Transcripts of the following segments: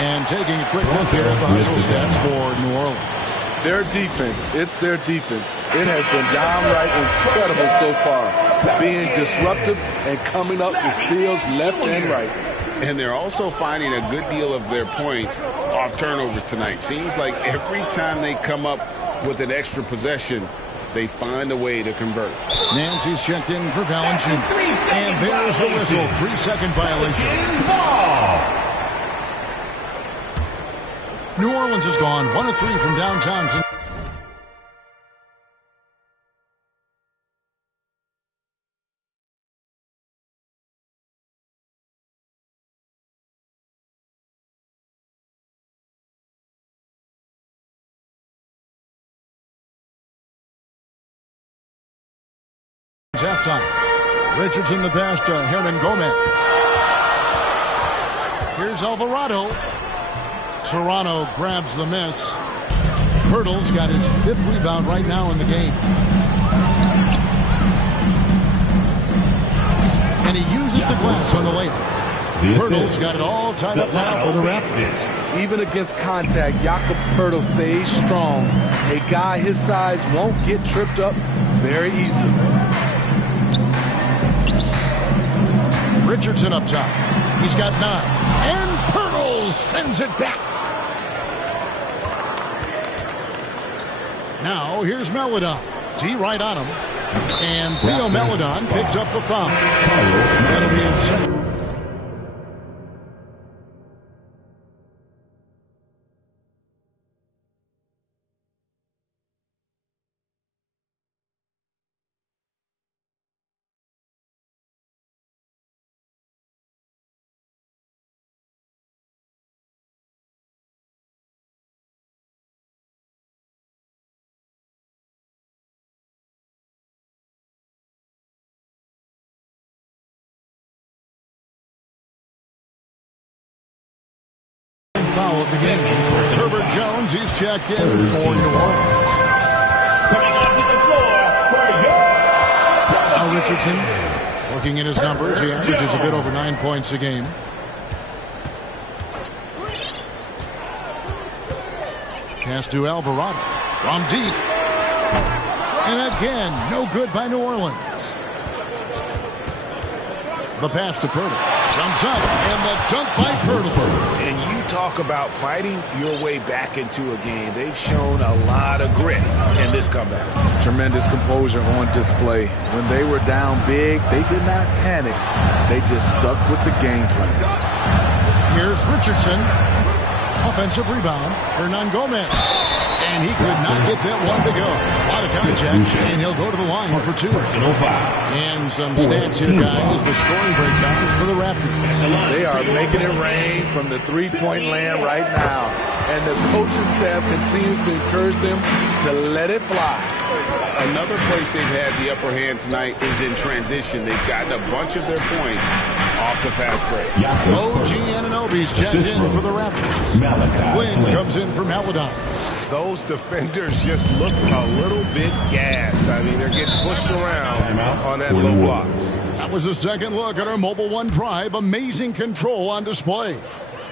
And taking a quick look here at the hustle stats for New Orleans. Their defense, it's their defense. It has been downright incredible so far, being disruptive and coming up with steals left and right. And they're also finding a good deal of their points off turnovers tonight. Seems like every time they come up with an extra possession, they find a way to convert. Nancy's checked in for Valanciunas. And there's the whistle. 3-second violation. New Orleans has gone 1 of 3 from downtown. Halftime. Richardson the pass to Hernan Gomez. Here's Alvarado. Toronto grabs the miss. Pirtle's got his 5th rebound right now in the game. And he uses the glass on the layup. Pirtle's got it all tied up now for the Raptors. Even against contact, Jakob Pirtle stays strong. A guy his size won't get tripped up very easily. Richardson up top. He's got 9. And Pirtle sends it back. Now here's Melodon. D right on him. And Theo Melodon picks up the foul. That'll be in second. Foul of the game. Herbert Jones, he's checked in for New Orleans. Coming onto the floor for Now Richardson, looking at his numbers, he averages a bit over 9 points a game. Pass to Alvarado from deep. And again, no good by New Orleans. The pass to Pirtle. Comes up, and the dunk by Pirtle. And you talk about fighting your way back into a game. They've shown a lot of grit in this comeback. Tremendous composure on display. When they were down big, they did not panic. They just stuck with the game plan. Here's Richardson. Offensive rebound. Hernan Gomez. And he could not get that one to go. A lot of contact, and he'll go to the line for 2. And some stats here, guys. The scoring breakdown for the Raptors. They are making it rain from the three-point land right now. And the coaching staff continues to encourage them to let it fly. Another place they've had the upper hand tonight is in transition. They've gotten a bunch of their points off the fast break. OG Anunoby's checked in for the Raptors. Flynn comes in from Melodon. Those defenders just look a little bit gassed. I mean, they're getting pushed around on that low block. That was a second look at our Mobile One drive. Amazing control on display.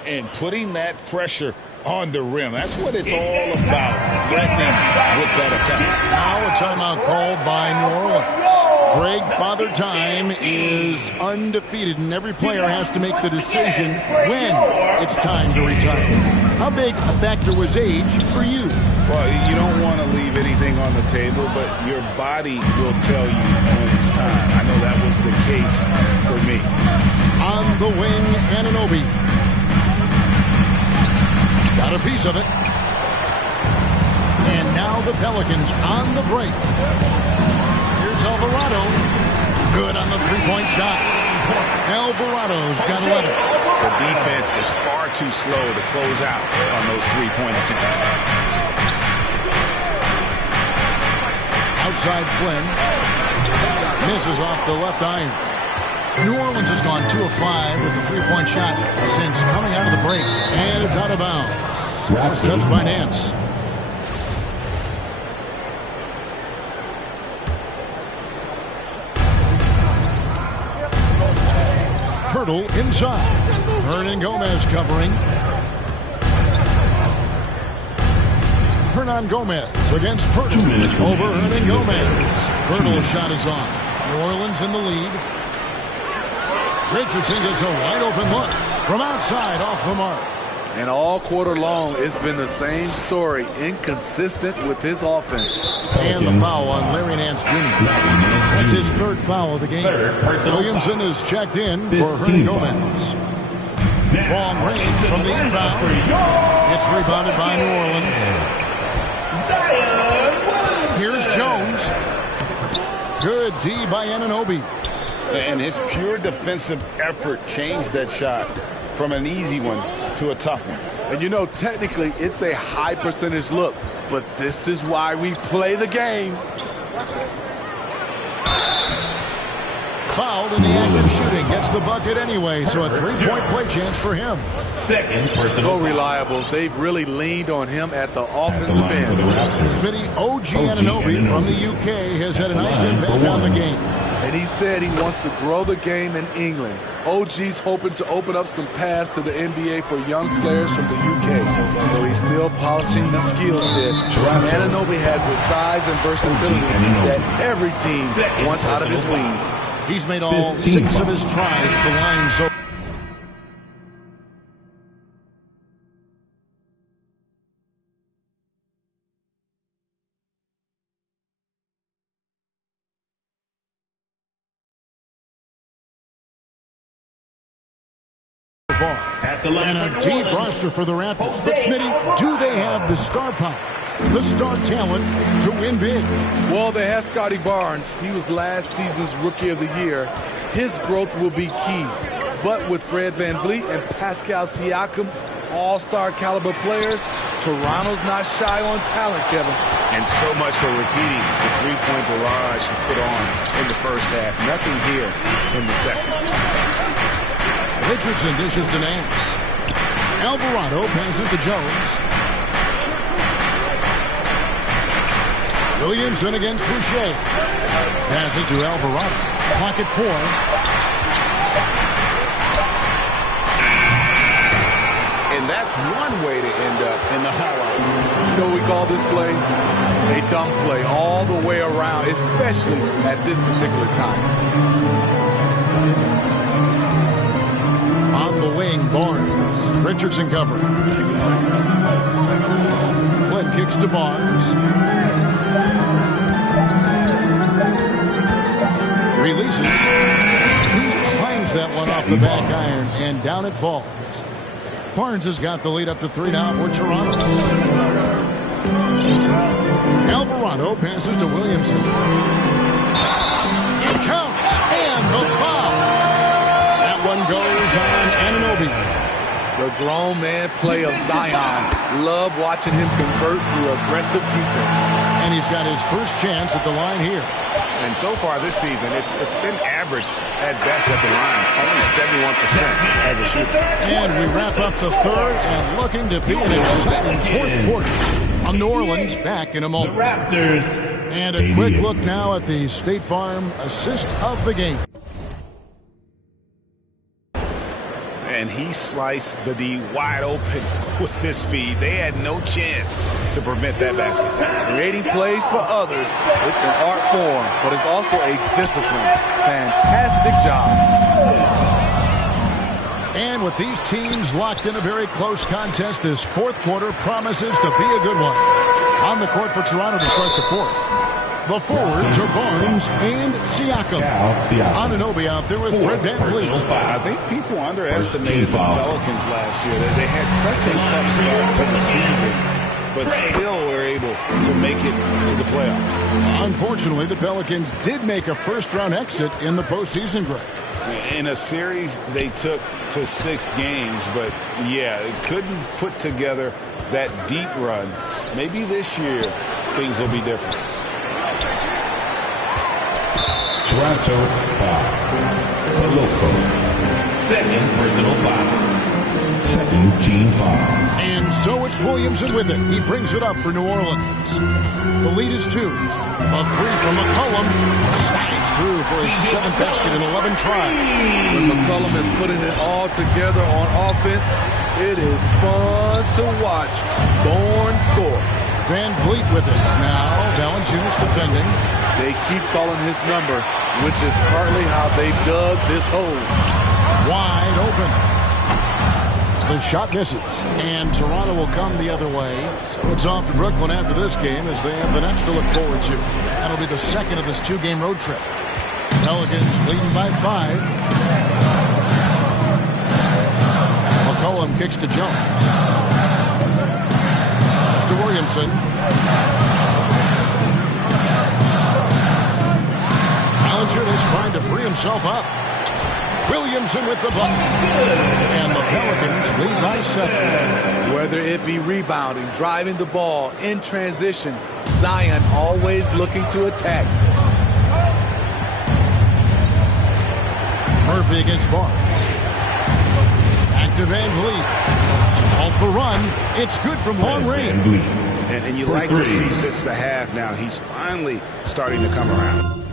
And putting that pressure on the rim. That's what it's all about, threatening with that attack. Now a timeout called by New Orleans. Greg, Father Time is undefeated, and every player has to make the decision when it's time to retire. How big a factor was age for you? Well, you don't want to leave anything on the table, but your body will tell you when it's time. I know that was the case for me. On the wing, Anunoby. Got a piece of it. And now the Pelicans on the break. Here's Alvarado. Good on the three-point shot. Alvarado's got 11. The defense is far too slow to close out on those three-point attempts. Outside Flynn. Misses off the left iron. New Orleans has gone 2 of 5 with a three-point shot since coming out of the break. And it's out of bounds. Last touch by Nance. Pirtle inside. Hernan Gomez covering. Hernan Gomez against Pirtle. Over Hernan Gomez. Pirtle's shot is off. New Orleans in the lead. Richardson gets a wide open look from outside off the mark. And all quarter long, it's been the same story. Inconsistent with his offense. And the foul on Larry Nance Jr. That's his third foul of the game. Williamson is checked in for Hernan Gomez. Long range from the inbound. It's rebounded by New Orleans. Here's Jones. Good D by Anunoby. And his pure defensive effort changed that shot from an easy one to a tough one. And you know, technically, it's a high percentage look, but this is why we play the game. Fouled in the act of shooting. Gets the bucket anyway, so a three-point play chance for him. So reliable. They've really leaned on him at the offensive end. Smitty, OG Anunoby from the UK has had a nice impact on the game. And he said he wants to grow the game in England. OG's hoping to open up some paths to the NBA for young players from the UK. Though he's still polishing the skill set, Anunoby has the size and versatility that every team wants out of his wings. He's made all 6 of his tries to line so. And a deep roster for the Raptors. But Smitty, do they have the star power, the star talent to win big? Well, they have Scotty Barnes. He was last season's Rookie of the Year. His growth will be key. But with Fred VanVleet and Pascal Siakam, all-star caliber players, Toronto's not shy on talent, Kevin. And so much for repeating the three-point barrage he put on in the first half. Nothing here in the second. Richardson dishes to Nance. Alvarado passes to Jones. Williamson against Boucher. Passes to Alvarado. Pocket 4. And that's one way to end up in the highlights. You know what we call this play? A dunk play all the way around, especially at this particular time. On the wing, Barnes. Richardson covered. Flynn kicks to Barnes. Releases. He clangs that one off the back iron, and down it falls. Barnes has got the lead up to 3 now for Toronto. Alvarado passes to Williamson. It counts, and the foul. That one goes on Anunoby. The grown man play of Zion. Love watching him convert through aggressive defense. And he's got his first chance at the line here. And so far this season, it's been average at best at the line. Only 71% as a shooter. And we wrap up the third and looking to be an exciting fourth quarter. On New Orleans, back in a moment. The Raptors. And a quick look now at the State Farm assist of the game. And he sliced the D wide open with his feed. They had no chance to prevent that basket. Creating plays for others, it's an art form, but it's also a discipline. Fantastic job. And with these teams locked in a very close contest, this fourth quarter promises to be a good one. On the court for Toronto to start the fourth. The forwards are Barnes and Siakam. Anunoby out there with Fred VanVleet. I think people underestimated the Pelicans last year. They had such a tough start to the season, but still were able to make it to the playoffs. Unfortunately, the Pelicans did make a first-round exit in the postseason, Greg. In a series they took to 6 games, but yeah, it couldn't put together that deep run. Maybe this year things will be different. Toronto foul. Loco. Second personal foul. Second team foul. And so it's Williamson with it. He brings it up for New Orleans. The lead is 2. A 3 from McCollum. Slides through for his 7th basket in 11 tries. When McCollum is putting it all together on offense, it is fun to watch. Born score. Van Vliet with it. Now, Valanciunas defending. They keep calling his number, which is partly how they dug this hole. Wide open. The shot misses. And Toronto will come the other way. So it's off to Brooklyn after this game as they have the Nets to look forward to. That'll be the second of this two-game road trip. Pelicans leading by 5. McCollum kicks to Jones. It's to Williamson. Valanciunas trying to free himself up. Williamson with the bucket. And the Pelicans lead by 7. Whether it be rebounding, driving the ball, in transition, Zion always looking to attack. Murphy against Barnes. Back to Van Vliet. To halt the run. It's good from long range. And you like to see since the half now, he's finally starting to come around.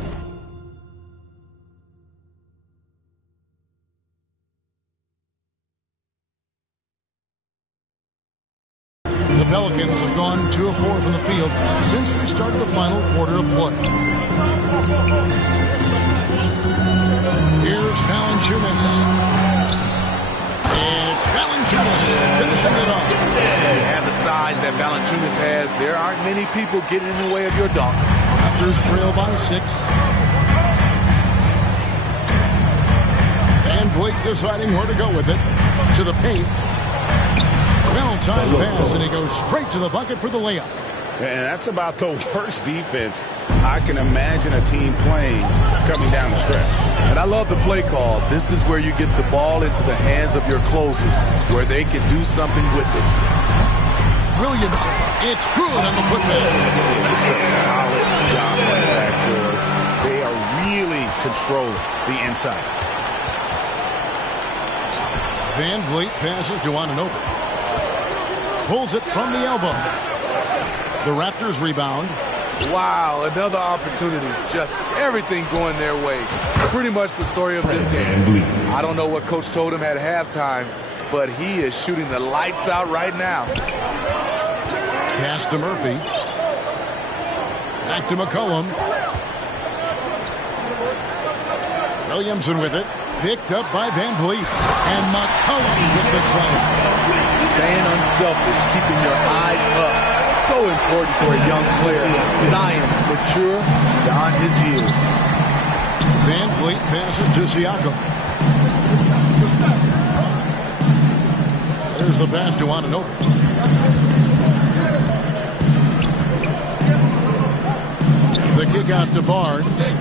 The Pelicans have gone 2 of 4 from the field since we started the final quarter of play. Here's Valanciunas. It's Valanciunas finishing it off. You have the size that Valanciunas has. There aren't many people getting in the way of your dunk. Raptors trail by 6. Van Vliet deciding where to go with it. To the paint. Well-timed pass, and he goes straight to the bucket for the layup. And that's about the worst defense I can imagine a team playing coming down the stretch. And I love the play call. This is where you get the ball into the hands of your closers, where they can do something with it. Williamson, it's good on the putback. Just a solid job on the backboard. They are really controlling the inside. Van Vliet passes to Anunoby. Pulls it from the elbow. The Raptors rebound. Wow, another opportunity. Just everything going their way. Pretty much the story of this game. I don't know what Coach told him at halftime, but he is shooting the lights out right now. Pass to Murphy. Back to McCollum. Williamson with it. Picked up by Van Vliet. And McCollum with the slam. Staying unselfish, keeping your eyes up. So important for a young player. Zion, mature beyond his years. Van Vliet passes to Siakam. There's the pass to Anunoby. The kick out to Barnes.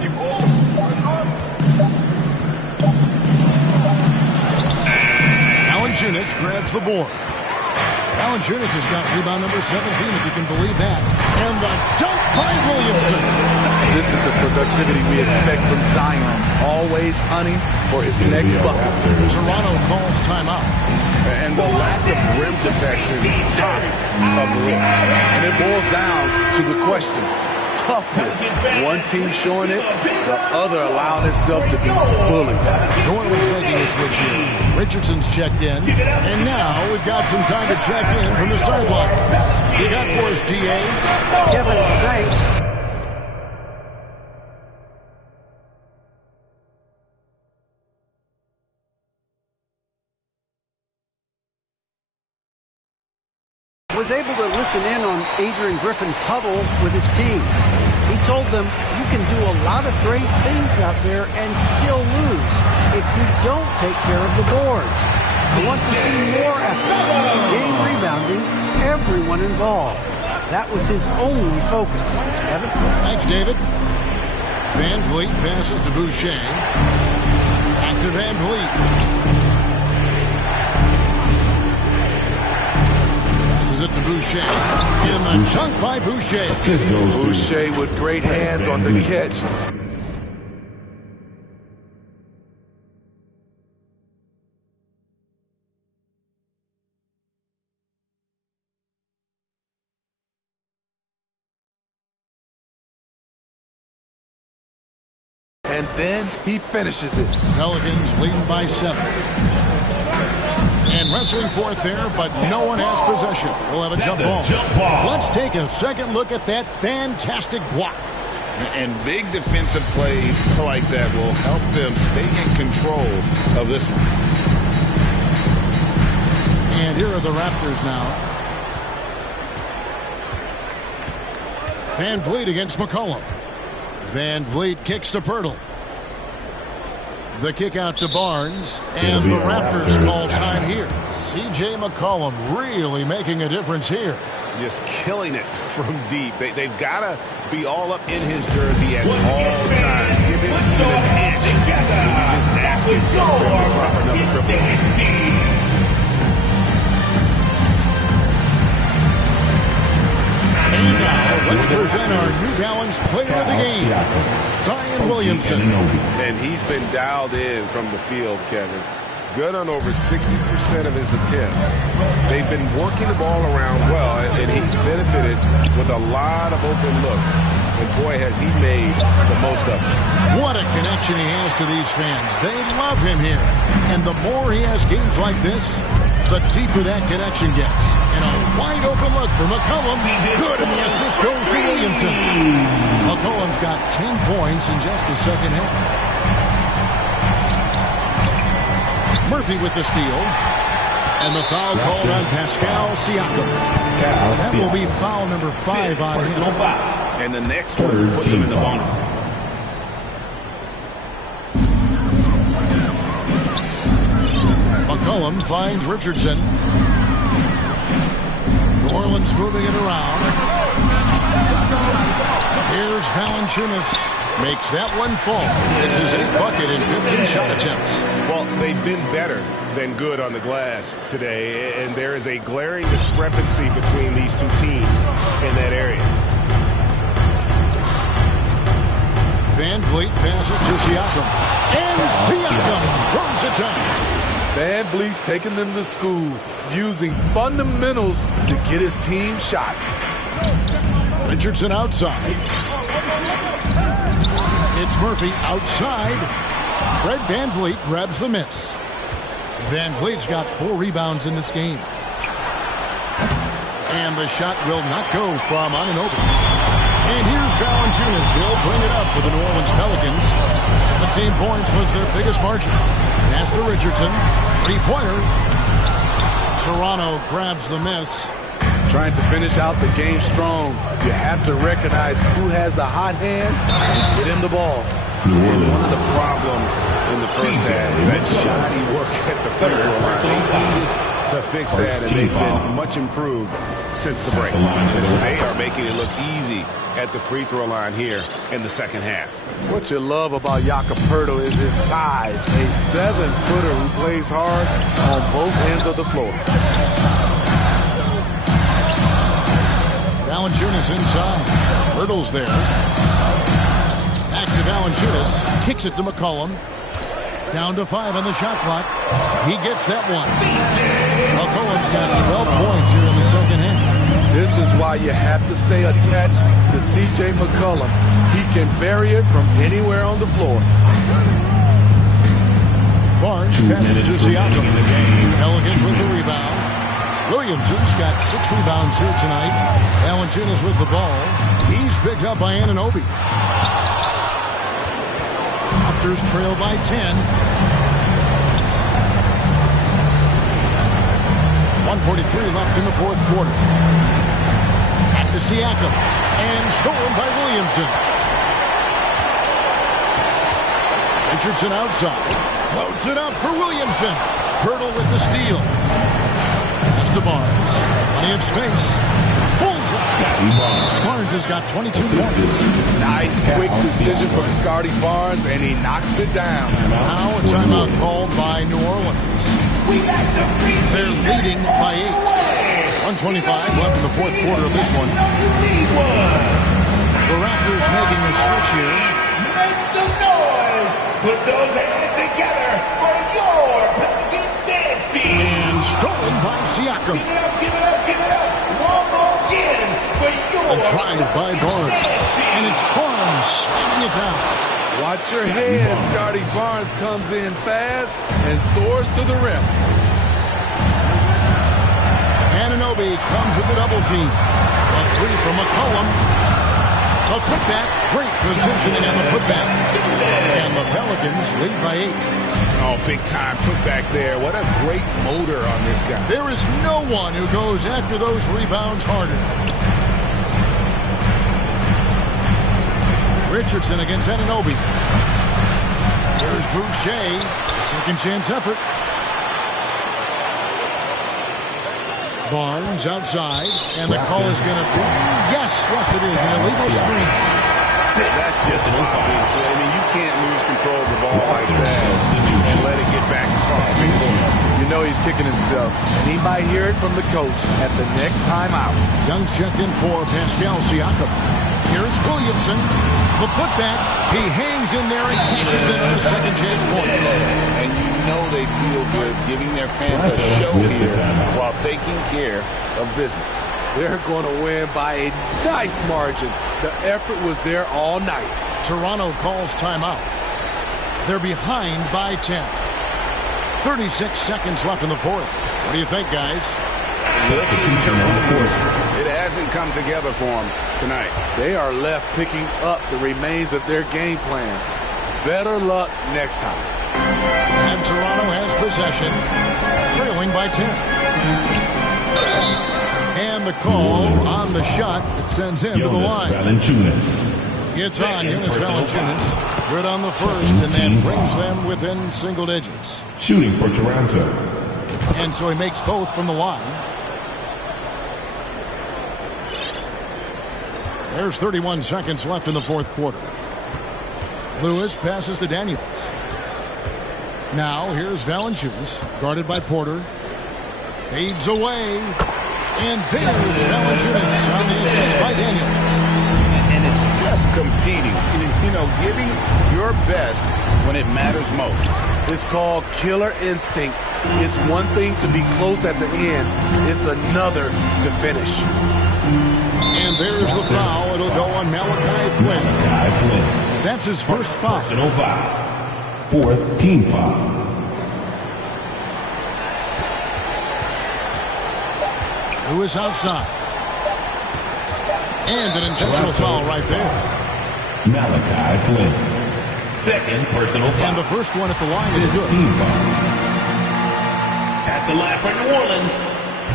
Valanciunas grabs the board. Valanciunas has got rebound number 17, if you can believe that. And the dunk by Williamson. This is the productivity we expect from Zion. Always hunting for his next bucket. Toronto calls timeout. And the lack of rim protection top of the list. And it boils down to the question. Toughness. One team showing it, the other allowing itself to be bullied. No one was making a switch here. Richardson's checked in, and now we've got some time to check in from the sidelines. You got for us, DA? Kevin, thanks. Was able to listen in on Adrian Griffin's huddle with his team. He told them, you can do a lot of great things out there and still lose if you don't take care of the boards. I want to see more effort, game rebounding, everyone involved. That was his only focus. Evan? Thanks, David. Van Vliet passes to Boucher. Back to Van Vliet. It to Boucher. In the chunk by Boucher. Boucher with great hands on the catch. And then he finishes it. Pelicans leading by 7. And wrestling for it there, but no one has possession. We'll have a jump ball. Let's take a second look at that fantastic block. And big defensive plays like that will help them stay in control of this one. And here are the Raptors now. Van Vliet against McCollum. Van Vliet kicks to Pirtle. The kick out to Barnes, and the Raptors call time here. C.J. McCollum really making a difference here. Just killing it from deep. They've got to be all up in his jersey at all times. Give him an edge. You just ask him for the proper number triple. And now, let's present our New Balance player of the game, Zion Williamson. And he's been dialed in from the field, Kevin. Good on over 60% of his attempts. They've been working the ball around well, and he's benefited with a lot of open looks. And boy, has he made the most of it. What a connection he has to these fans. They love him here. And the more he has games like this, the deeper that connection gets. And a wide open look for McCollum. Good, and the assist goes to Williamson. McCollum's got 10 points in just the second half. Murphy with the steal. And the foul called on Pascal Siakam. That will be foul number 5 on him. And the next one puts him in the bonus. McCollum finds Richardson. New Orleans moving it around. Here's Valanciunas. Makes that one fall. It's his 8th bucket in 15 shot attempts. Well, they've been better than good on the glass today, and there is a glaring discrepancy between these two teams in that area. Van Vliet passes to Siakam. And Siakam throws it down. Van Vliet's taking them to school, using fundamentals to get his team shots. Richardson outside. It's Murphy outside. Fred Van Vliet grabs the miss. Van Vliet's got 4 rebounds in this game. And the shot will not go from Anunoby. And here's Valanciunas. He'll bring it up for the New Orleans Pelicans. 17 points was their biggest margin. Pass to Richardson. 3-pointer. Toronto grabs the miss. Trying to finish out the game strong, you have to recognize who has the hot hand and get him the ball. And one of the problems in the first half, that shoddy work at the free throw line. They needed to fix that, and they've been much improved since the break. They are making it look easy at the free throw line here in the second half. What you love about Jakob Poeltl is his size, a 7-footer who plays hard on both ends of the floor. Valanciunas inside. Poeltl's there. Back to Valanciunas. Kicks it to McCollum. Down to 5 on the shot clock. He gets that one. McCollum's got 12 points here in the second half. This is why you have to stay attached to C.J. McCollum. He can vary it from anywhere on the floor. Barnes passes to Siakam. Pelicans with the rebound. Williamson's got 6 rebounds here tonight. Valanciunas with the ball. He's picked up by Anunoby. Raptors trail by 10. 1:43 left in the fourth quarter. Back to Siakam. And stolen by Williamson. Richardson outside. Loads it up for Williamson. Poeltl with the steal. To Barnes. Plenty of space. Pulls it. Barnes has got 22 points. Nice quick decision from Scotty Barnes, and he knocks it down. Now a timeout called by New Orleans. They're leading by 8. 1:25 left in the fourth quarter of this one. The Raptors making a switch here. Make some noise. Put those hands together for your Pelicans dance team. And stolen by Siakam. Give it up, give it up, give it up. One more again for your A drive by Barnes. And it's Barnes slamming it down. Watch your head. Scotty Barnes comes in fast and soars to the rim. Anunoby comes with the double team. A three from McCollum. A putback. Great positioning on the putback. And the Pelicans lead by 8. Oh, big time putback there. What a great motor on this guy. There is no one who goes after those rebounds harder. Richardson against Anunoby. There's Boucher. Second chance effort. Barnes outside, and the call is going to be, yes, it is, an illegal screen. That's just sloppy. I mean, you can't lose control of the ball like that and let it get back across people. You know he's kicking himself, and he might hear it from the coach at the next timeout. Young's checked in for Pascal Siakam. Here's Williamson. The putback. He hangs in there and cashes in on the second chance points. And you know they feel good giving their fans a show here while taking care of business. They're going to win by a nice margin. The effort was there all night. Toronto calls timeout. They're behind by 10. 36 seconds left in the fourth. What do you think, guys? It hasn't come together for them tonight. They are left picking up the remains of their game plan. Better luck next time. And Toronto has possession, trailing by 10. And the call on the shot that sends him to the line. It's on Jonas Valanciunas. Good on the first, and that brings them within single digits. Shooting for Toronto. And so he makes both from the line. There's 31 seconds left in the fourth quarter. Lewis passes to Daniels. Now here's Valanciunas, guarded by Porter. Fades away. And there's Valanciunas on the assist by Daniels. And it's just competing, you know, giving your best when it matters most. It's called killer instinct. It's one thing to be close at the end. It's another to finish. And there's the foul. It'll go on Malachi Flynn. That's his first foul. Personal foul. Fourth team foul. Lewis outside. And an intentional foul right there. Malachi Flynn. Second personal foul. And the first one at the line is good. Team foul. At the line for New Orleans.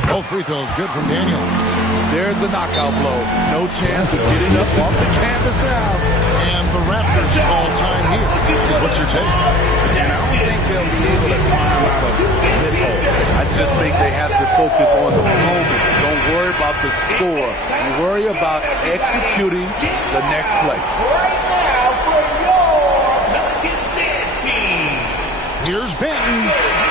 Both free throws good from Daniels. There's the knockout blow. No chance of getting up off the canvas now. And the Raptors call time here. Is what you're saying? And I don't think they'll be able to climb out of this hole. I just think they have to focus on the moment. Don't worry about the score. You worry about executing the next play. Right now for your Pelicans dance team. Here's Benton.